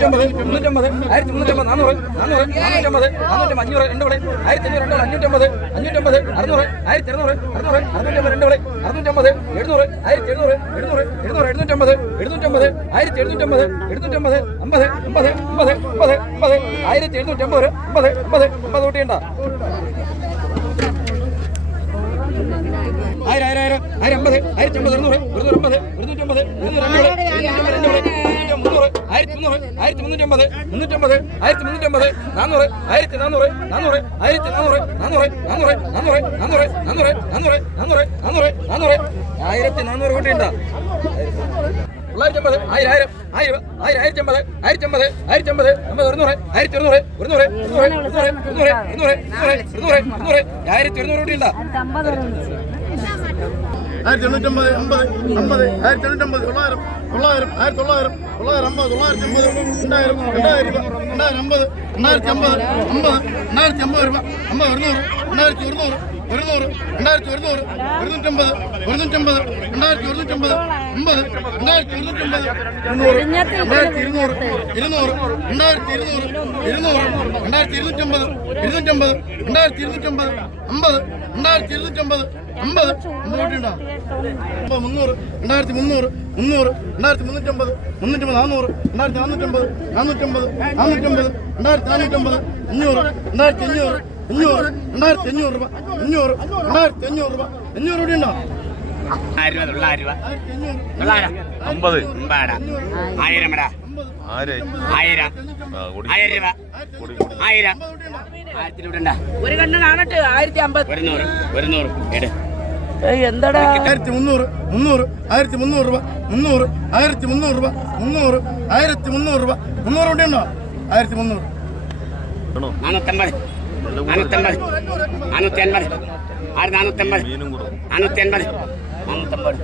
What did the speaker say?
ആയിരത്തി മുന്നൂറ്റമ്പത് ആയിരത്തി എഴുന്നൂറ്റമ്പത് ആയിരത്തി എഴുന്നൂറ്റമ്പത് എഴുന്നൂറ്റമ്പത് അമ്പത് അമ്പത് അമ്പത് അമ്പത് അമ്പത് ആയിരത്തി എഴുന്നൂറ്റമ്പത് അമ്പത് അമ്പത് അമ്പത് കൂട്ടിയുണ്ടോ ആയിരം ആയിരം ആയിരം ആയിരം അമ്പത് ആയിരത്തി അമ്പത് ഇരുന്നൂറ് ഇരുന്നൂറ്റമ്പത് ഇരുന്നൂറ്റമ്പത് ഇരുന്നൂറ്റമ്പത് ആയിരത്തി മുന്നൂറ് ആയിരത്തി മുന്നൂറ്റമ്പത് മുന്നൂറ്റമ്പത് ആയിരത്തി മുന്നൂറ്റമ്പത് നാനൂറ് ആയിരത്തി നാനൂറ് നാനൂറ് ആയിരത്തി നാനൂറ് നാനൂറ് നാനൂറ് നാനൂറ് നാനൂറ് നാനൂറ് നാനൂറ് നാനൂറ് നാനൂറ് നാനൂറ് ആയിരത്തി നാനൂറ് കൂട്ടിയുണ്ടോ തൊള്ളായിരത്തി അമ്പത് ആയിരം ആയിരം ആയിരം ആയിരം ആയിരത്തി അമ്പത് അമ്പത് അമ്പത് അമ്പത് ആയിരത്തി ഒരുന്നൂറ് അമ്പത് തൊള്ളായിരം തൊള്ളായിരം ആയിരത്തി തൊള്ളായിരം തൊള്ളായിരം അമ്പത് തൊള്ളായിരത്തി അമ്പത് രണ്ടായിരം രണ്ടായിരം രൂപ രണ്ടായിരം അമ്പത് രണ്ടായിരത്തി അമ്പത് അമ്പത് രണ്ടായിരത്തി അമ്പത് രൂപ അമ്പത് ഒരുന്നൂറ് രണ്ടായിരത്തി ഒരുന്നൂറ് ഒരുന്നൂറ് രണ്ടായിരത്തി ഒരുന്നൂറ് ഒരുന്നൂറ്റമ്പത് ഒരുന്നൂറ്റമ്പത് രണ്ടായിരത്തി ഒരുന്നൂറ്റമ്പത് അമ്പത് രണ്ടായിരത്തി ഒരുന്നൂറ്റമ്പത് ഇരുന്നൂറ് രണ്ടായിരത്തി ഇരുന്നൂറ് ഇരുന്നൂറ് രണ്ടായിരത്തി ഇരുന്നൂറ് ഇരുന്നൂറ് രണ്ടായിരത്തി ഇരുന്നൂറ്റമ്പത് ഇരുന്നൂറ്റമ്പത് രണ്ടായിരത്തി ഇരുന്നൂറ്റമ്പത് അമ്പത് രണ്ടായിരത്തി ഇരുന്നൂറ്റമ്പത് അമ്പത്. അമ്പത് മുന്നൂറ്. രണ്ടായിരത്തി മുന്നൂറ്. മുന്നൂറ്. രണ്ടായിരത്തി മുന്നൂറ്റമ്പത്. മുന്നൂറ്റമ്പത് നാന്നൂറ്. രണ്ടായിരത്തി നാനൂറ്റമ്പത് നാനൂറ്റമ്പത് നാനൂറ്റമ്പത് രണ്ടായിരത്തി നാനൂറ്റമ്പത് അഞ്ഞൂറ്. രണ്ടായിരത്തി അഞ്ഞൂറ്. അഞ്ഞൂറ്. രണ്ടായിരത്തി അഞ്ഞൂറ് രൂപ. അഞ്ഞൂറ്. രണ്ടായിരത്തി അഞ്ഞൂറ് രൂപ. അഞ്ഞൂറ് രൂപ ഉണ്ടോ? ആയിരം രൂപ തൊള്ളായിരം രൂപ. അമ്പത്. അമ്പാടാ. ആയിരം എടാ. ആയിരം ആയിരം. രൂപ. ആയിരം. ഒരു കണ്ണ് കാണട്ടെ. ആയിരത്തി അമ്പത്. ഒരുന്നൂറ്. ഒരുന്നൂറ്. എട്. എന്തടാ? ആയിരത്തി മുന്നൂറ് മുന്നൂറ് ആയിരത്തി മുന്നൂറ് രൂപ മുന്നൂറ് ആയിരത്തി മുന്നൂറ് രൂപ മുന്നൂറ് ആയിരത്തി മുന്നൂറ് രൂപ മുന്നൂറ് രൂപ ഉണ്ടോ? ആയിരത്തി മുന്നൂറ്. നാനൂറ്റമ്പത് നാനൂറ്റമ്പത് നാനൂറ്റി അൻപത് ആറ് നാനൂറ്റമ്പത്. നാനൂറ്റി അൻപത് നാനൂറ്റമ്പത്